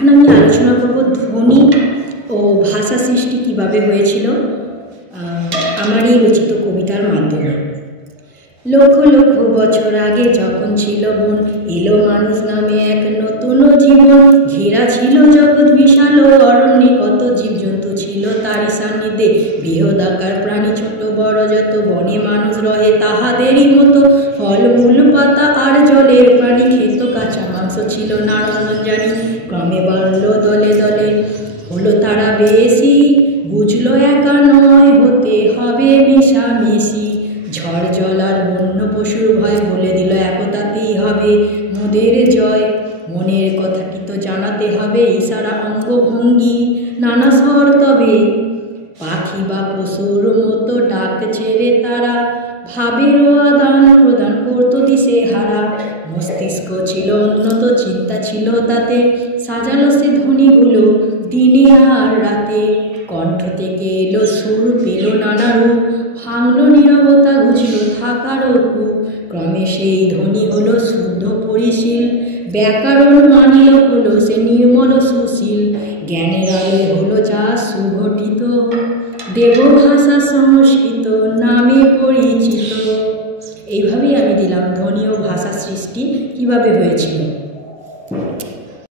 এখন আমি আলোচনা করব ধ্বনি ও ভাষা সৃষ্টি কীভাবে হয়েছিল আমারই রচিত কবিতার মাধ্যমে। লক্ষ লক্ষ বছর আগে যখন ছিল বন, এলো মানুষ নামে এক নতুন জীবন। ঘেরা ছিল জগৎ বিশাল অরণ্যে, কত জীবজন্তু ছিল তারই সান্নিধ্যে। বৃহদাকার প্রাণী ছোট বড় যত, বনে মানুষ রহে তাহাদেরই মতো। ফল মূল পাতা আর জলের প্রাণী, খেত কাঁচা মাংস ছিল নারন্দন জানি। ক্রমে বাড়ল দলে দলে, হলো তারা বেশি, বুঝলো একা নয় হতে হবে মেশামেশি। ঝড় জল আর বন্য পশুর ভয়, বলে দিল একতাতেই হবে মোদের জয়। মনের কথাটি তো জানাতে হবে, ইশারা অঙ্গভঙ্গি নানা স্বর তবে। পাখি বা পশুর মতো ডাক ছেড়ে তারা, ভাবেরও আদান প্রদান করতো দিশে হারা। মস্তিষ্ক ছিল উন্নত, চিন্তা ছিল তাতে, সাজালো সে ধ্বনিগুলো দিনে আর রাতে। কণ্ঠ থেকে এলো সুর, পেল নানা রূপ, ভাঙলো নীরবতা, ঘুচলো থাকারও কূপ। ক্রমে সেই ধ্বনি হলো শুদ্ধ পরিশীল, ব্যাকরণ মানিল হলো সে নির্মল সুশীল। জ্ঞানের আলোয় হলো যা সুঘটিত, দেবভাষা সংস্কৃত নামে পরিচিত। এইভাবেই আমি দিলাম ধ্বনি ও ভাষা সৃষ্টি কিভাবে হয়েছিল।